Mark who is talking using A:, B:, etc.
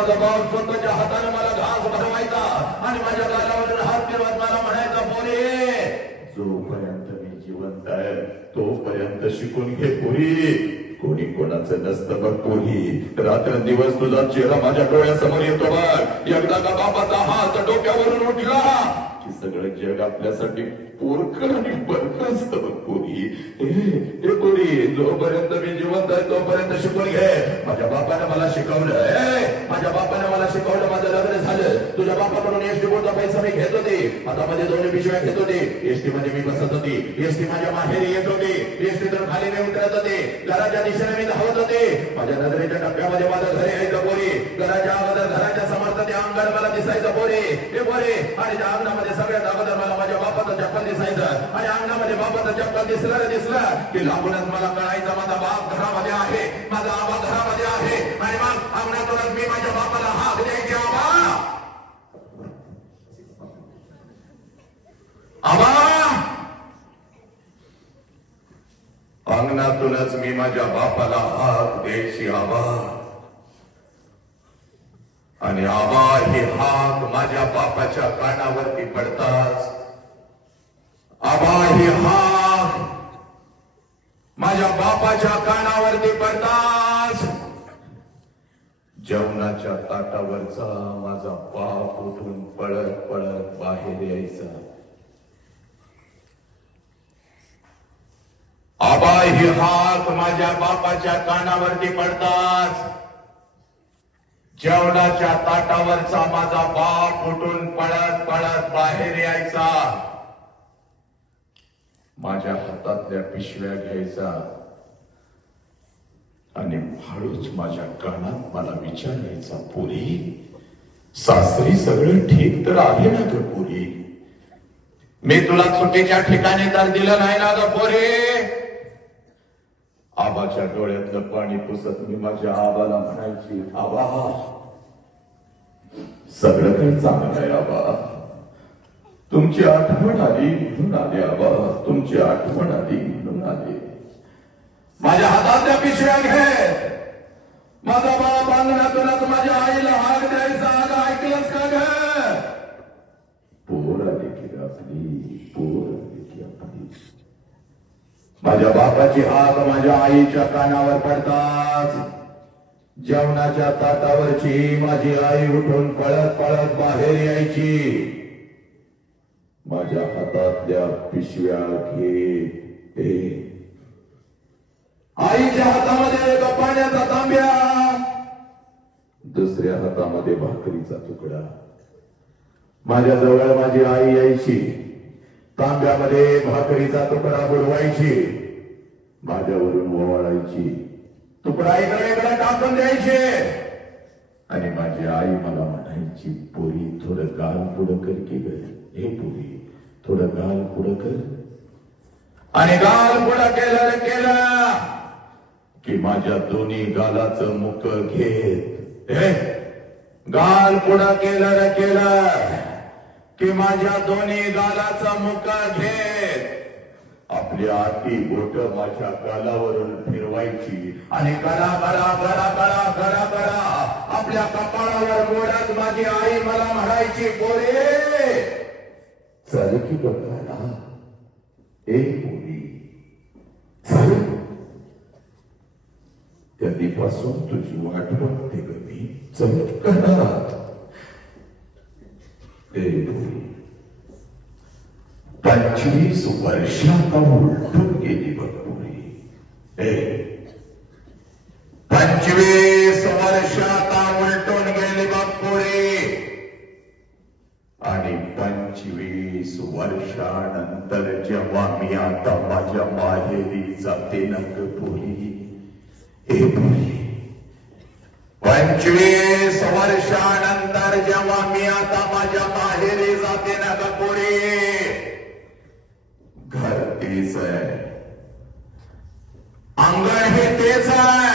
A: माझा बाप स्वतःच्या हाताने मला घास भरवायचा आणि माझ्या गालावरून हात फिरवत मला म्हणायचा पोरे जोपर्यंत मी जिवंत आहे तोपर्यंत शिकून घे पोरी. कोणी कोणाचं नसतं बघ पोरी. रात्र दिवस तुझा चेहरा माझ्या डोळ्यासमोर येतो बघ. एकदा का बाबाचा हात डोक्यावरून उठला की सगळं जग आपल्यासाठी पोरकं आणि बरकं असतं बघ पोरी. ए ए पोरी जोपर्यंत मी जिवंत आहे तोपर्यंत बापानं मला शिकवलं. माझ्या बापानं मला शिकवलं माझं लग्न झालं. तुझ्या बापाकडून एसटी बोर्डचा पैसा मी घेत होते. हातामध्ये दोन पिशव्या घेत होते. एसटी मध्ये मी बसत होती. एसटी माझ्या माहेरी येत होते. एसटी तर खाली मी उतरत होते. घराच्या दिशेने मी धावत होते. माझ्या नजरेच्या टप्प्यामध्ये माझं घर यायचं बोरे. घराच्या अगोदर घराच्या समर्थ ते अंगण मला दिसायचं बोरे. हे बोरे. आणि त्या अंगणामध्ये सगळ्यात अगोदर मला माझ्या बापाचं चप्पल दिसायचं. आणि अंगणामध्ये बापाचं चप्पल दिसलं दिसलं की लागूनच मला कळायचं माझा बाप घरामध्ये आहे माझा आबा घरामध्ये आहे आणि मग अंगणातूनच मी माझ्या बापाला हाक द्यायचे आबा आबा अंगणातूनच मी माझ्या बापाला हात द्यायची आबा आणि आबा हे हात माझ्या बापाच्या कानावरती पडताच. आबा हे हात माझ्या बापाच्या कानावरती पडताच. जेवणाच्या ताटावरचा माझा बाप उठून पळत पळत बाहेर यायचा. बाबा हे हात माझ्या बापाच्या कानावरती पडतात. जेवणाच्या ताटावरचा माझा बाप उठून पळत पळत बाहेर यायचा. माझ्या हातातल्या पिशव्या घ्यायचा. आणि हळूच माझ्या कानात मला विचारायचा पुरी सासरी सगळं ठीक तर आहे ना ग पुरी? मी तुला चुकीच्या ठिकाणी तर दिलं नाही ना ग पोरे? आबाच्या डोळ्यातलं पाणी पुसत मी माझ्या आबाला म्हणायची आबा सगळं काही चांगलं आहे आबा. तुमची आठवण आली म्हणून आले आबा. तुमची आठवण आली म्हणून आले. माझ्या हातातल्या पिशव्या घे. माझा बाप अंगणातूनच माझ्या आईला हाक द्यायचा आग ऐकलंच का ग? पोर आली की आपली पोर आली की आपली माझ्या बापाची हात माझ्या आईच्या कानावर पडताच. जेवणाच्या ताटावरची माझी आई उठून पळत पळत बाहेर यायची. माझ्या हातातल्या पिशव्या घे आईच्या हातामध्ये एका पाण्याचा तांब्या. दुसऱ्या हातामध्ये भाकरीचा तुकडा. माझ्या जवळ माझी आई यायची. तांब्यामध्ये भाकरीचा तुकडा बुडवायची. माझ्यावरून ओवाळायची तुकडा इकडे इकडे टाकून द्यायचे. आणि माझी आई मला म्हणायची पोरी थोडं गाल पुढं कर की ग. हे पोरी थोडं गाल पुढं कर. आणि गाल पुढं केलं केलं की माझ्या दोन्ही गालाचं मुक घेत. गाल पुढं केलं केलं. की माझ्या दोन्ही गालाचा मुका घेत आपली आती बोट माझ्या गालावरून फिरवायची. आणि करा करा करा करा करा करा आपल्या कपाळावर मोडत माझी आई मला म्हणायची बोले चल की बघायला ए पोरी. चल कधीपासून तुझी वाट बघते कधी चल. पंचवीस वर्षात उलटून गेली बघ पुरी ए पंचवीस वर्षात उलटून गेली बघ पंचवीस वर्षानंतर जेव्हा मी आता माझ्या माहेरी जाते ना पुरी पंचवीस वर्षानंतर घर तेच आहे अंगण हे तेच आहे ए,